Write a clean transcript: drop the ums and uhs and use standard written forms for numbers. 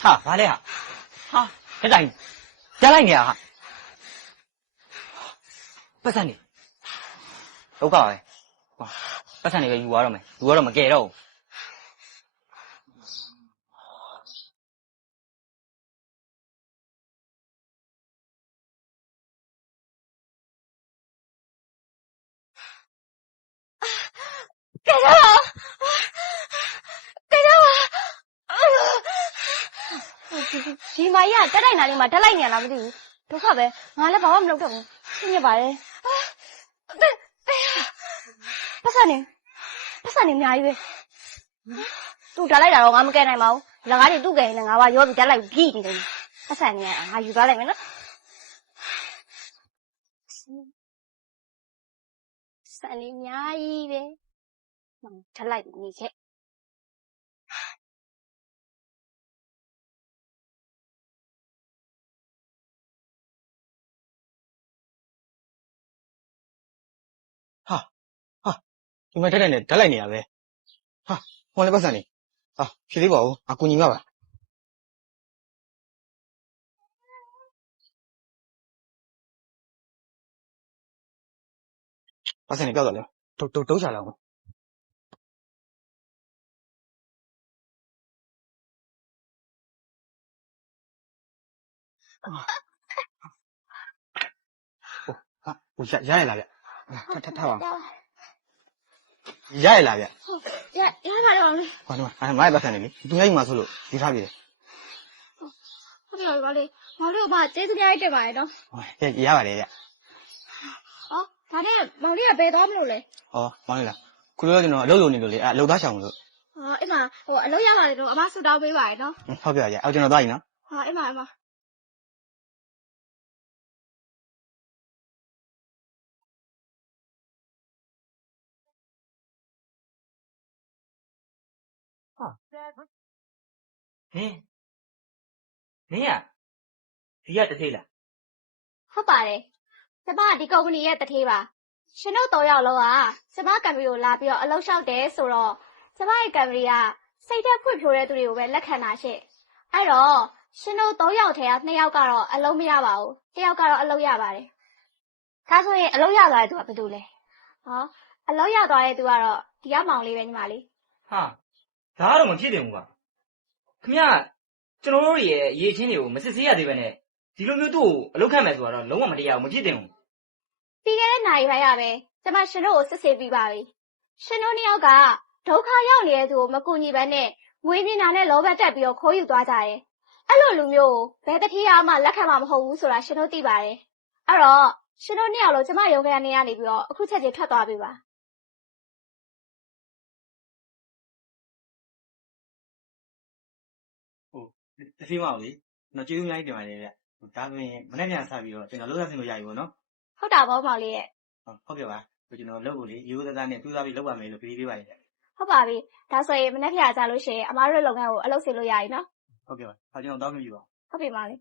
哈，完了呀！哈，这咋？再来你啊！不是你，都搞哎，哇，不是你个鱼儿了没？鱼儿了没给了？给他了，给他了。ဒီမကြီးကတက်လိုက်နာလေးမှာတက်လိုက်နေရလားမသိဘူးဒုက္ခပဲငါလည်းဘာမှမလုပ်တော့ဘူးရှင်းရပါတယ်ပတ်စံနေအများကြီးပဲသူတက်လိုက်တာတော့ငါမကဲနိုင်ပါဘူးလက်ကားတွေသူ့ကဲနေငါဘာရောပြီးတက်လိုက်ဂိနေတယ်ပတ်စံနေရငါယူသွားလိုက်မယ်နော်စံနေအများကြီးပဲတက်လိုက်နေခဲ့ဒီမှာတက်လိုက်နေရပဲဟာဟောလည်းပတ်စံနေဟာဖြေသေးပါဦးအကူညီမပါပတ်စံနေပြောက်တော့လေတုံးချလာအောင်ဟိုရရလာဗျထပါရရလာဗျရပါတော့လေဟောဒီမှာမိုက်ပတ်စံနေလေသူများကြီးမှာဆိုလို့ယူထားပြီလေဟုတ်တယ်ပါလေမောင်လေးကဘာကျေးဇူးများတက်ပါရဲ့နော်ဟောရပါတယ်ဗျဒါနဲ့မောင်လေးကဘယ်သွားမလို့လဲဟောမောင်လေးလားခုလိုကျွန်တော်အလုပ်လုပ်နေလို့လေအလုပ်သားဆောင်လို့အဲ့မှာအလုပ်ရပါတယ်တော့အမဆူတောင်းပေးပါရဲ့နော်ဟုတ်ပြပါရဲ့အော်ကျွန်တော်သွားပြီနော်အဲ့မှာဟင်းနင်းရဒီကတသေးလားဟုတ်ပါတယ်ကျမဒီကုမ္ပဏီရဲ့တထေးပါရှင်တို့၃ယောက်လုံးကကျမကုမ္ပဏီကိုလာပြီးတော့အလုပ်လျှောက်တယ်ဆိုတော့ကျမရဲ့ကုမ္ပဏီကစိတ်သက်ဖွံ့ဖြိုးတဲ့သူတွေကိုပဲလက်ခံတာရှင့်အဲ့တော့ရှင်တို့၃ယောက်ထဲက၂ယောက်ကတော့အလုပ်မရပါဘူးတစ်ယောက်ကတော့အလုပ်ရပါတယ်ဒါဆိုရင်အလုပ်ရသွားတဲ့သူကဘယ်သူလဲအလုပ်ရသွားတဲ့သူကတော့ဒီကမောင်လေးပဲညီမလေးဟာဒါကတော့မဖြစ်တယ်ဘူးကခင်ဗျကျွန်တော်တို့ရဲ့ရေချင်းတွေကိုမစစ်ဆေးရသေးပဲနဲ့ဒီလိုမျိုးသူ့ကိုအလုပ်ခန့်မယ်ဆိုတော့လုံးဝမတရားဘူးမဖြစ်တယ်ဘူးပြီးခဲ့တဲ့နိုင်ပိုင်းရပဲကျမရှင်တို့ကိုစစ်ဆေးပြီးပါပြီရှင်တို့နှစ်ယောက်ကဒုက္ခရောက်နေတဲ့သူကိုမကူညီဘဲနဲ့ငွေမြင်တာနဲ့လောဘတက်ပြီးတော့ခိုးယူသွားကြတယ်အဲ့လိုလူမျိုးကိုဘယ်တတိယမှလက်ခံမှာမဟုတ်ဘူးဆိုတာရှင်တို့သိပါတယ်အဲ့တော့ရှင်တို့နှစ်ယောက်လုံးကျမရုံးခန်းထဲကနေပြီးတော့အခုချက်ချင်းထွက်သွားပြီပါတဖေးမအောင်လေကျွန်တော်ကျေးဇူးအများကြီးတင်ပါတယ်ဗျဒါဆိုရင်မနေ့ညစပြီးတော့ကျွန်တော်လုပ်ရဆင်းလို့ရပြီပေါ့နော်ဟုတ်တာပေါ့မောင်လေးရဲ့ဟုတ်ကဲ့ပါကျွန်တော်လုပ်ဖို့လေရိုးသားသားနဲ့သူးစားပြီးလုပ်ပါမယ်လို့ပြေးပေးပါရဲ့ဟုတ်ပါပြီဒါဆိုရင်မနေ့ကကြလို့ရှိရင်အမားတို့လုပ်ငန်းကိုအလုပ်ဆင်းလို့ရပြီနော်ဟုတ်ကဲ့ပါကျွန်တော်တောင်းပြပါဟုတ်ပြီမောင်လေး